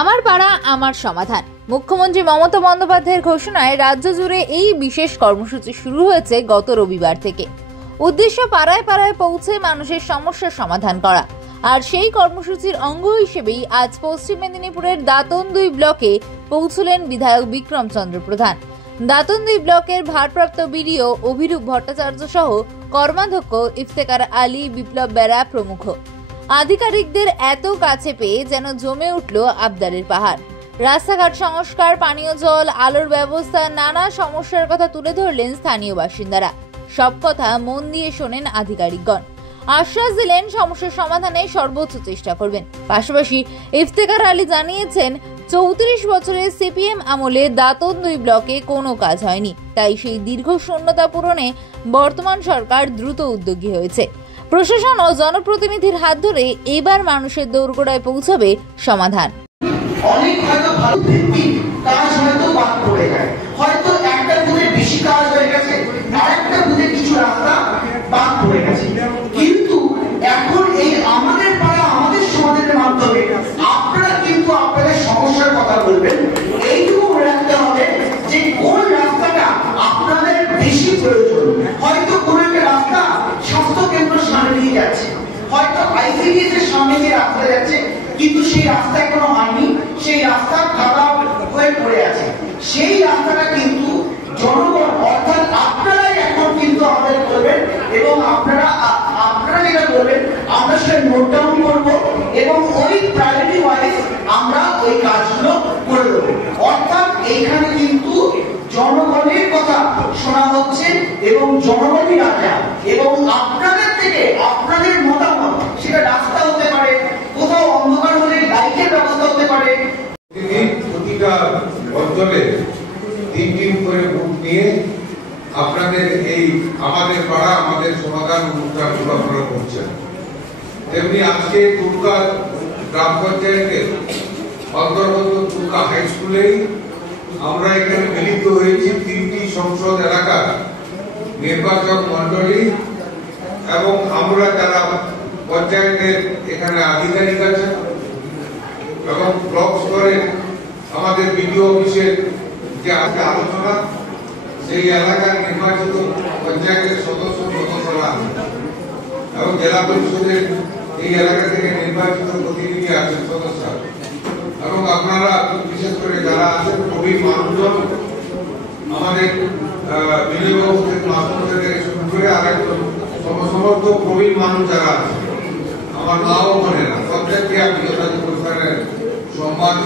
আমার পাড়া আমার সমাধান। মুখ্যমন্ত্রী মমতা বন্দ্যোপাধ্যায়ের ঘোষণায় রাজ্য জুড়ে এই বিশেষ কর্মসূচি শুরু হয়েছে গত রবিবার থেকে। উদ্দেশ্য পাড়ায় পাড়ায় পৌঁছে মানুষের সমস্যার সমাধান করা। আর সেই কর্মসূচির অঙ্গ হিসেবেই আজ পশ্চিম মেদিনীপুরের দাঁতন 2 ব্লকে পৌঁছলেন বিধায়ক বিক্রম চন্দ্র প্রধান। দাঁতন 2 ব্লকের ভারপ্রাপ্ত বিডিও অভিরূপ ভট্টাচার্য সহ কর্মাধ্যক্ষ ইফতেখার আলী, বিপ্লব বেরা প্রমুখ। আধিকারিকদের এত কাছে পেয়ে যেন জমে উঠল আবদারের পাহাড়। রাস্তাঘাট সংস্কার, পানীয় জল, আলোর ব্যবস্থা, নানা সমস্যার কথা তুলে ধরলেন স্থানীয় বাসিন্দারা। সব কথা মন দিয়ে শোনেন আধিকারিকগণ। আশ্বাস দিলেন সমস্যার সমাধানে সর্বোচ্চ চেষ্টা করবেন। পাশাপাশি ইফতেখার আলী জানিয়েছেন 34 বছরের সিপিএম আমলে দাঁতন 2 ব্লকে কোনো কাজ হয়নি, তাই সেই দীর্ঘ শূন্যতা পূরণে বর্তমান সরকার দ্রুত উদ্যোগী হয়েছে। প্রশাসন ও জনপ্রতিনিধির হাত ধরে এবার মানুষের দোরগোড়ায় পৌঁছাবে সমাধান। অনেক হয়তো ভালো কাজ হয়তো বাদ পড়ে যায়, হয়তো একটা বুথে বেশি কাজ হয়ে গেছে, আরেকটা বুথে কিছু রাস্তা বাদ পড়ে গেছে, কিন্তু এখন এই আমাদের পাড়া আমাদের সমাধানের মাধ্যমে আপনারা কিন্তু আপনাদের সমস্যার কথা বলবেন। এইটুকু মনে রাখতে হবে যে কোন রাস্তাটা আপনাদের বেশি প্রয়োজন। হয়তো কোন একটা রাস্তা স্বাস্থ্য কেন্দ্র সামনে দিয়ে যাচ্ছে, হয়তো আইসিডিএস এর সামনে দিয়ে রাস্তা যাচ্ছে, কিন্তু সেই রাস্তা এখনো হয়নি, সেই রাস্তা খারাপ হয়ে পড়ে আছে। সেই রাস্তাটা কিন্তু জনগণ অর্থাৎ আপনারাই এখন কিন্তু আমাদের করবেন, এবং আপনারা যেটা করবেন আমরা সেটা নোট ডাউন করবো এবং ওই প্রায়োরিটি ওয়াইজ আমরা ওই কাজগুলো করে দেবো। অর্থাৎ এইখানে কিন্তু জনগণের কথা শোনা হচ্ছে এবং জনগণই রাজা, এবং আপনাদের থেকে আপনাদের মতামত, সেটা রাস্তা হতে পারে, কোথাও অন্ধকার হলে লাইটের ব্যবস্থা হতে পারে। প্রতিটা অঞ্চলে 3 করে ভোট নিয়ে আপনাদের এই আমাদের পাড়া আমাদের সমাধান অনুষ্ঠানগুলো আপনারা করছেন। তেমনি আজকে টুলকা গ্রাম পঞ্চায়েতের অন্তর্গত টুলকা হাই স্কুলেই আমরা এখানে মিলিত হয়েছি 3টি সংসদ এলাকার নির্বাচক মন্ডলী এবং আমরা যারা পঞ্চায়েতের এখানে আধিকারিক আছেন এবং ব্লক স্তরে আমাদের বিডিও অফিসের যে আজকে আলোচনা, সেই এলাকার নির্বাচিত পঞ্চায়েতের সদস্য সদস্যরা এবং জেলা পরিষদের এই এলাকা থেকে নির্বাচিত প্রতিনিধি আছেন সদস্য, এবং আপনারা বিশেষ করে যারা আছেন প্রবীণ মানুষজন, আমাদের বিডিও থেকে শুরু করে আরেকজন সমস্ত প্রবীণ মানুষ যারা আছে, আমার মাও বোনেরা, প্রত্যেককে আমি যথাযথ সম্মান